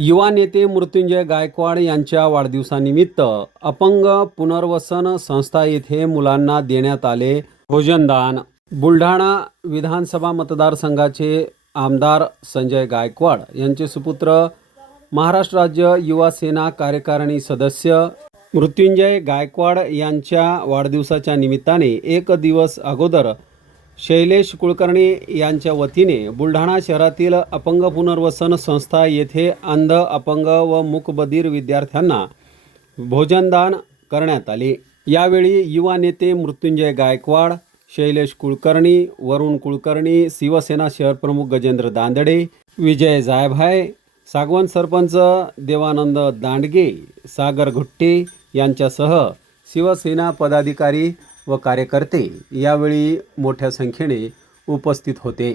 युवा नेते मृत्युंजय गायकवाड यांच्या वाढदिवसानिमित्त अपंग पुनर्वसन संस्था येथे मुलांना देण्यात आले भोजनदान. बुलढाणा विधानसभा मतदारसंघाचे आमदार संजय गायकवाड यांचे सुपुत्र महाराष्ट्र राज्य युवा सेना कार्यकारिणी सदस्य मृत्युंजय गायकवाड यांच्या वाढदिवसाच्या निमित्ताने एक दिवस अगोदर शैलेश कुलकर्णी यांच्या वतीने बुलढाणा शहरातील अपंग पुनर्वसन संस्था येथे अंध अपंग व मूकबधीर विद्यार्थ्यांना भोजनदान करण्यात आले. यावेळी युवा नेते मृत्युंजय गायकवाड शैलेश कुलकर्णी वरुण कुलकर्णी शिवसेना शहरप्रमुख गजेंद्र दांदडे विजय जायभाय सागवन सरपंच देवानंद दांडगे सागर घुट्टे यांच्यासह शिवसेना पदाधिकारी व कार्यकर्ते यावेळी मोठ्या संख्येने उपस्थित होते.